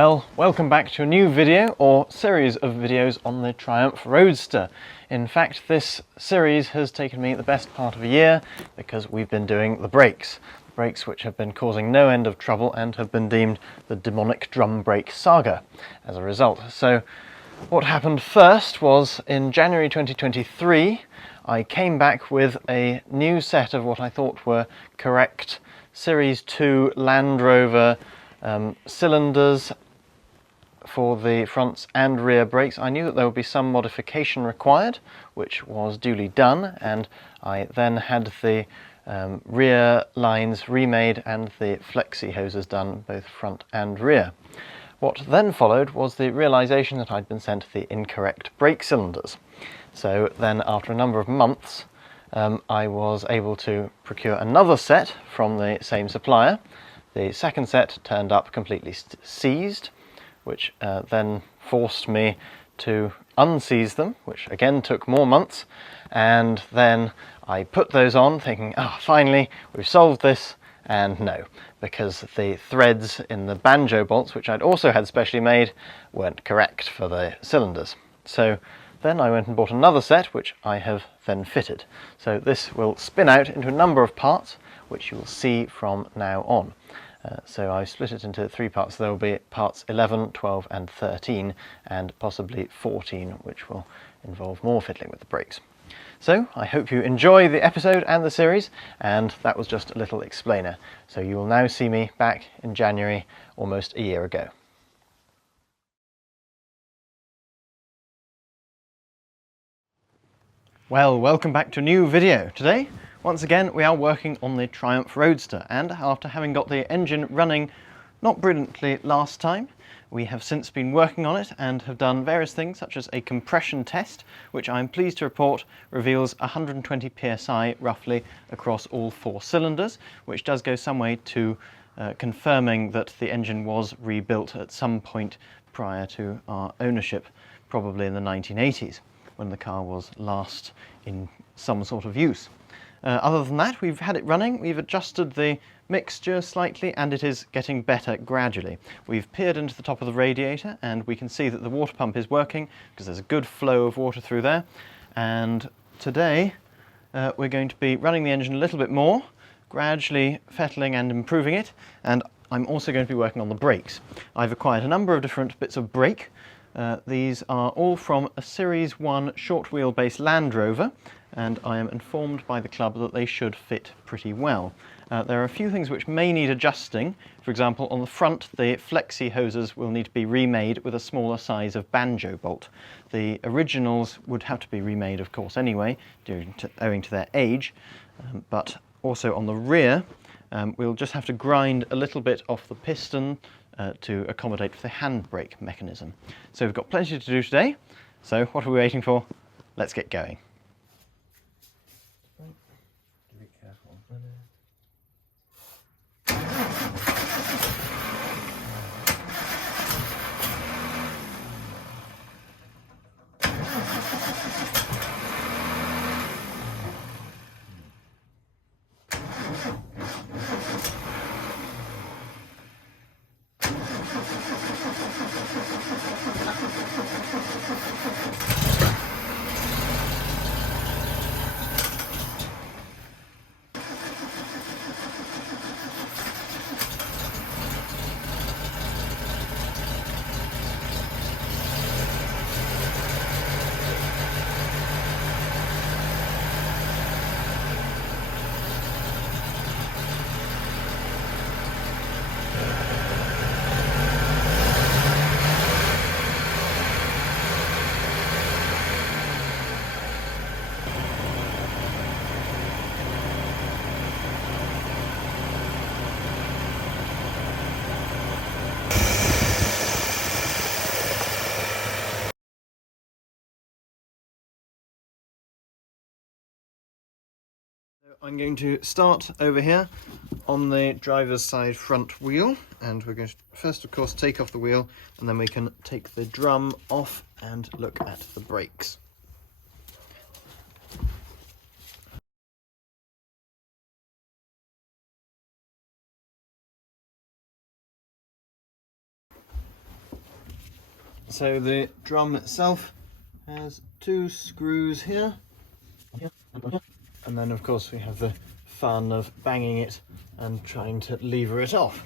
Well, welcome back to a new video or series of videos on the Triumph Roadster. In fact, this series has taken me the best part of a year because we've been doing the brakes. The brakes which have been causing no end of trouble and have been deemed the demonic drum brake saga as a result. So what happened first was in January 2023 I came back with a new set of what I thought were correct Series 2 Land Rover cylinders for the fronts and rear brakes. I knew that there would be some modification required, which was duly done, and I then had the rear lines remade and the Flexi hoses done, both front and rear. What then followed was the realisation that I'd been sent the incorrect brake cylinders. So then, after a number of months, I was able to procure another set from the same supplier. The second set turned up completely seized, which then forced me to unseize them, which again took more months, and then I put those on thinking, finally we've solved this, and no, because the threads in the banjo bolts, which I'd also had specially made, weren't correct for the cylinders. So then I went and bought another set, which I have then fitted. So this will spin out into a number of parts, which you will see from now on. So I split it into three parts. There will be parts 11, 12 and 13, and possibly 14, which will involve more fiddling with the brakes. So I hope you enjoy the episode and the series, and that was just a little explainer. So you will now see me back in January, almost a year ago. Well, welcome back to a new video. Today, once again, we are working on the Triumph Roadster, and after having got the engine running not brilliantly last time, we have since been working on it and have done various things such as a compression test, which I'm pleased to report reveals 120 psi roughly across all four cylinders, which does go some way to confirming that the engine was rebuilt at some point prior to our ownership, probably in the 1980s. When the car was last in some sort of use. Other than that, we've had it running, we've adjusted the mixture slightly, and it is getting better gradually. We've peered into the top of the radiator and we can see that the water pump is working because there's a good flow of water through there. And today we're going to be running the engine a little bit more, gradually fettling and improving it, and I'm also going to be working on the brakes. I've acquired a number of different bits of brake. These are all from a Series 1 short wheelbase Land Rover, and I am informed by the club that they should fit pretty well. There are a few things which may need adjusting. For example, on the front, the Flexi hoses will need to be remade with a smaller size of banjo bolt. The originals would have to be remade, of course, anyway, owing to their age, but also on the rear, we'll just have to grind a little bit off the piston to accommodate for the handbrake mechanism. So we've got plenty to do today, so what are we waiting for? Let's get going. Be careful. I'm going to start over here on the driver's side front wheel, and we're going to first, of course, take off the wheel, and then we can take the drum off and look at the brakes. So the drum itself has 2 screws here, and then of course we have the fun of banging it and trying to lever it off.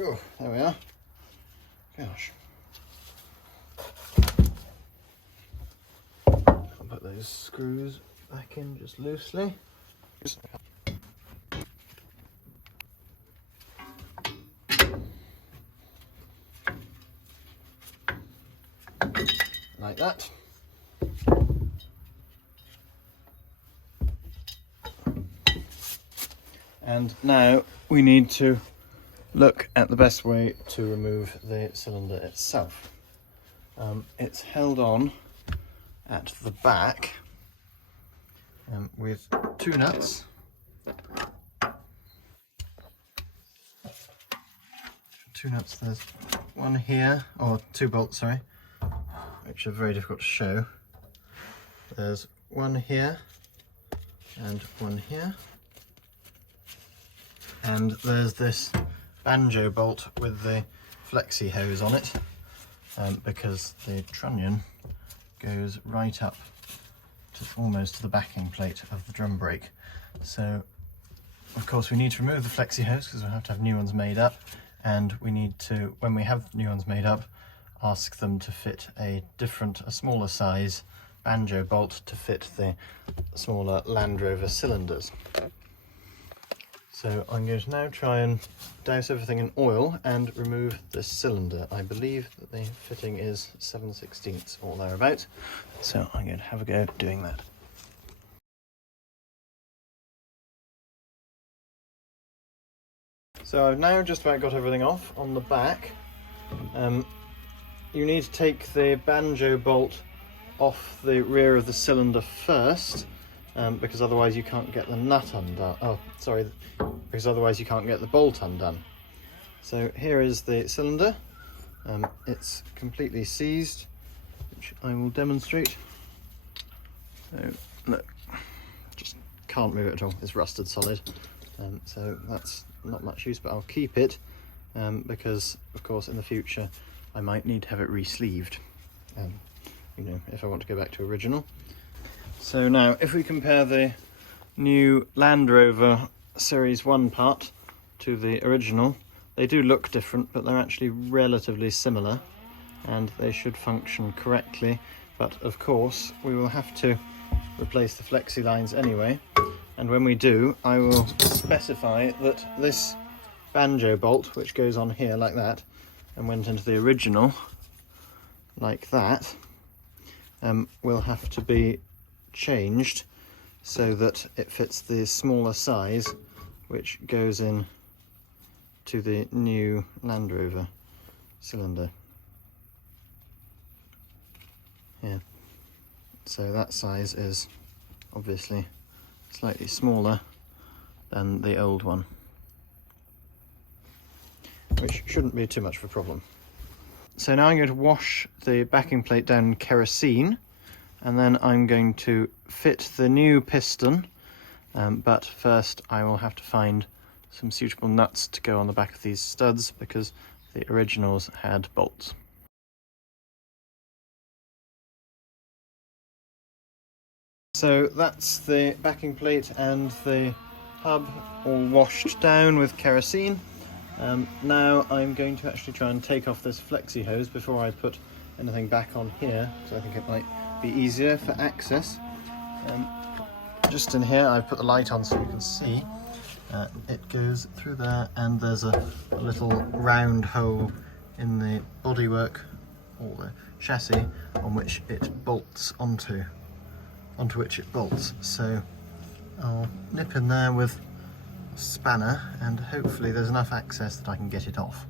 Oh, there we are. Gosh. I'll put those screws back in just loosely. Like that. And now we need to look at the best way to remove the cylinder itself. It's held on at the back with 2 nuts. 2 nuts, there's one here, or 2 bolts, sorry, which are very difficult to show. There's one here and one here. And there's this banjo bolt with the Flexi hose on it, because the trunnion goes right up to almost to the backing plate of the drum brake. So of course we need to remove the Flexi hose because we'll have to have new ones made up, and we need to, when we have new ones made up, ask them to fit a smaller size banjo bolt to fit the smaller Land Rover cylinders. So I'm going to now try and douse everything in oil and remove this cylinder. I believe that the fitting is 7/16 or thereabouts, so I'm going to have a go doing that. So I've now just about got everything off on the back. You need to take the banjo bolt off the rear of the cylinder first, because otherwise you can't get the nut undone. Oh, sorry, because otherwise you can't get the bolt undone. So here is the cylinder. It's completely seized, which I will demonstrate. So look, just can't move it at all. It's rusted solid, so that's not much use, but I'll keep it because, of course, in the future I might need to have it re-sleeved, you know, if I want to go back to original. So now, if we compare the new Land Rover Series 1 part to the original, they do look different, but they're actually relatively similar, and they should function correctly. But of course, we will have to replace the Flexi lines anyway, and when we do, I will specify that this banjo bolt, which goes on here like that, and went into the original like that, will have to be changed so that it fits the smaller size which goes in to the new Land Rover cylinder. Yeah, so that size is obviously slightly smaller than the old one, which shouldn't be too much of a problem. So now I'm going to wash the backing plate down in kerosene, and then I'm going to fit the new piston, but first I will have to find some suitable nuts to go on the back of these studs because the originals had bolts. So that's the backing plate and the hub all washed down with kerosene. Now I'm going to actually try and take off this Flexi hose before I put anything back on here, so I think it might be easier for access. Just in here I've put the light on so you can see. It goes through there, and there's a little round hole in the bodywork or the chassis on which it bolts onto which it bolts. So I'll nip in there with a spanner and hopefully there's enough access that I can get it off.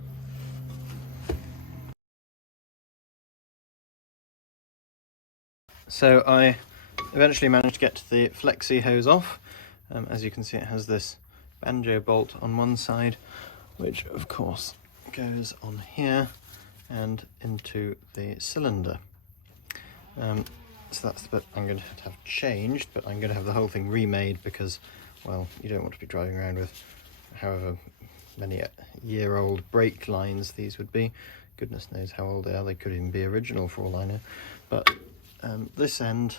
So I eventually managed to get the Flexi hose off. As you can see, it has this banjo bolt on one side which of course goes on here and into the cylinder. So that's the bit I'm going to have changed, but I'm going to have the whole thing remade because, well, you don't want to be driving around with however many year-old brake lines these would be. Goodness knows how old they are. They could even be original for all I know. But this end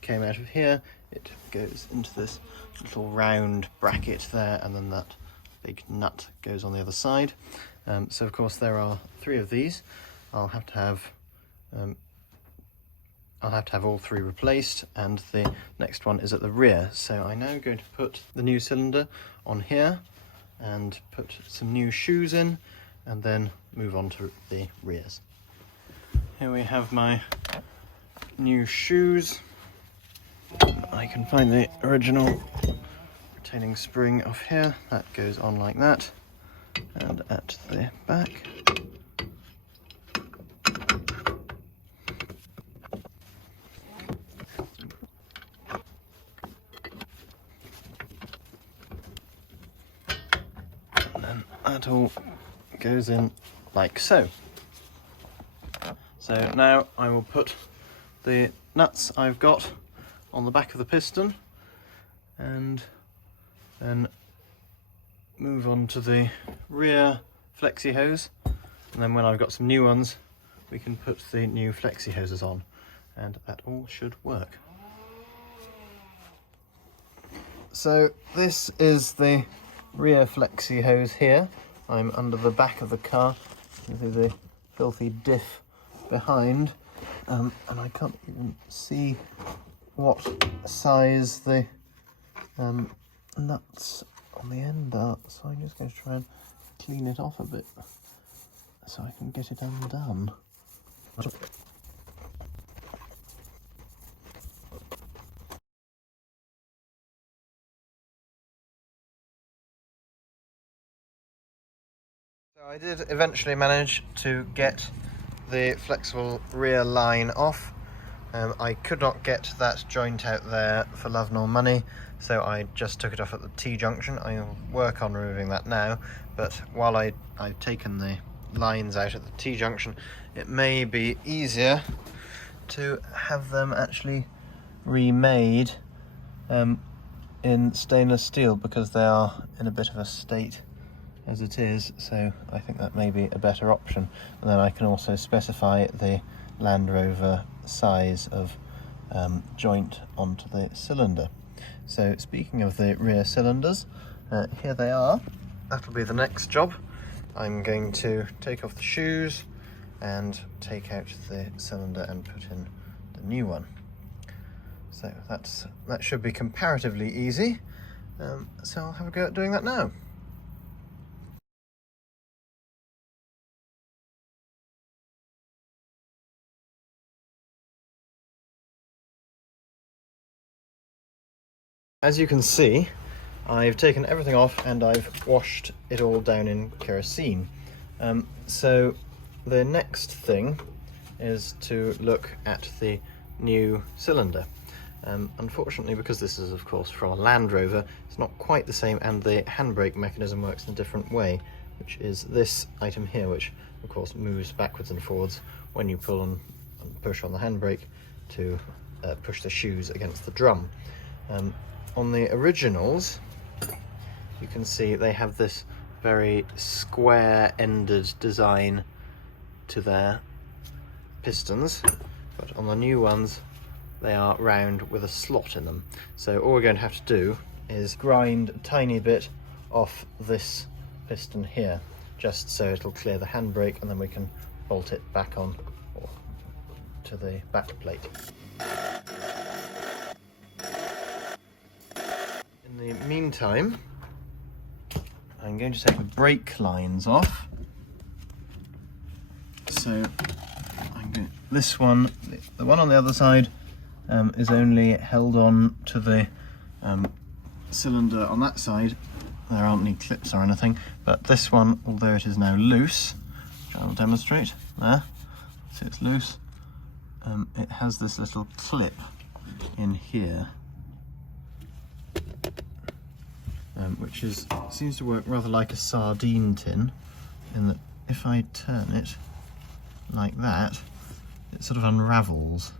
came out of here. It goes into this little round bracket there, and then that big nut goes on the other side. So of course there are 3 of these. I'll have to have all 3 replaced, and the next one is at the rear. So I'm now going to put the new cylinder on here and put some new shoes in, and then move on to the rears. Here we have my new shoes. I can find the original retaining spring off here. That goes on like that, and at the back. That all goes in like so. So now I will put the nuts I've got on the back of the piston and then move on to the rear flexi hose, and then when I've got some new ones we can put the new flexi hoses on, and that all should work. So this is the rear flexi hose here. I'm under the back of the car. You can see the filthy diff behind, and I can't even see what size the nuts on the end are, so I'm just going to try and clean it off a bit so I can get it undone. So I did eventually manage to get the flexible rear line off. I could not get that joint out there for love nor money, so I just took it off at the T-junction. I'll work on removing that now, but while I've taken the lines out at the T-junction, it may be easier to have them actually remade in stainless steel, because they are in a bit of a state as it is, so I think that may be a better option. And then I can also specify the Land Rover size of joint onto the cylinder. So speaking of the rear cylinders, here they are. That'll be the next job. I'm going to take off the shoes and take out the cylinder and put in the new one. So that should be comparatively easy. So I'll have a go at doing that now. As you can see, I've taken everything off and I've washed it all down in kerosene. So the next thing is to look at the new cylinder. Unfortunately, because this is of course from a Land Rover, it's not quite the same, and the handbrake mechanism works in a different way, which is this item here, which of course moves backwards and forwards when you pull and push on the handbrake to push the shoes against the drum. On the originals, you can see they have this very square-ended design to their pistons, but on the new ones they are round with a slot in them. So all we're going to have to do is grind a tiny bit off this piston here, just so it'll clear the handbrake, and then we can bolt it back on to the back plate. In the meantime, I'm going to take the brake lines off. So this one, the one on the other side, is only held on to the cylinder on that side. There aren't any clips or anything, but this one, although it is now loose, which I'll demonstrate there, so it's loose, it has this little clip in here, which seems to work rather like a sardine tin, in that if I turn it like that, it sort of unravels.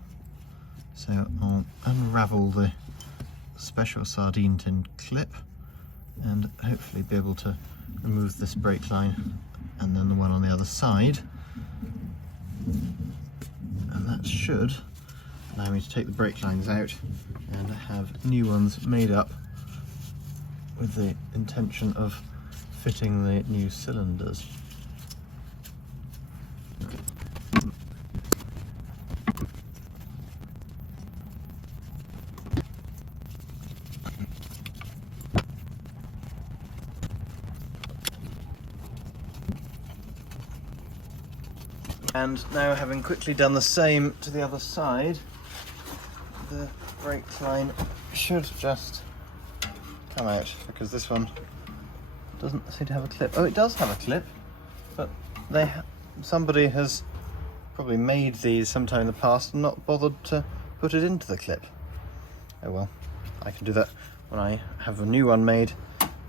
So I'll unravel the special sardine tin clip and hopefully be able to remove this brake line and then the one on the other side, and that should allow me to take the brake lines out and have new ones made up with the intention of fitting the new cylinders. And now, having quickly done the same to the other side, the brake line should just come out, because this one doesn't seem to have a clip. Oh, it does have a clip, but somebody has probably made these sometime in the past and not bothered to put it into the clip. Oh well, I can do that when I have a new one made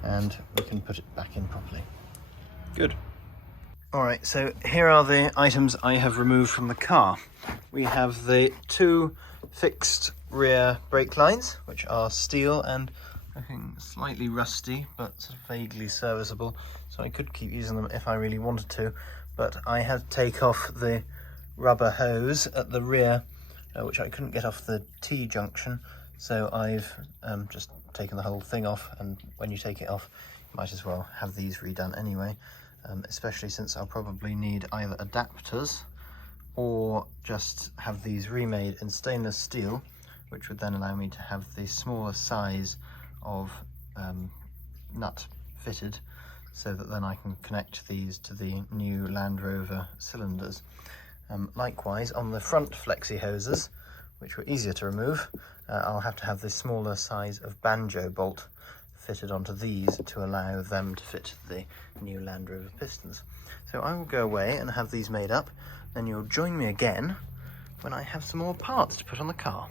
and we can put it back in properly. Good. Alright, so here are the items I have removed from the car. We have the two fixed rear brake lines, which are steel and I think slightly rusty, but sort of vaguely serviceable, so I could keep using them if I really wanted to, but I had to take off the rubber hose at the rear, which I couldn't get off the T-junction, so I've just taken the whole thing off, and when you take it off, you might as well have these redone anyway. Especially since I'll probably need either adapters or just have these remade in stainless steel, which would then allow me to have the smaller size of nut fitted, so that then I can connect these to the new Land Rover cylinders. Likewise, on the front Flexi hoses, which were easier to remove, I'll have to have the smaller size of banjo bolt fitted onto these to allow them to fit the new Land Rover pistons. So I will go away and have these made up, then you'll join me again when I have some more parts to put on the car.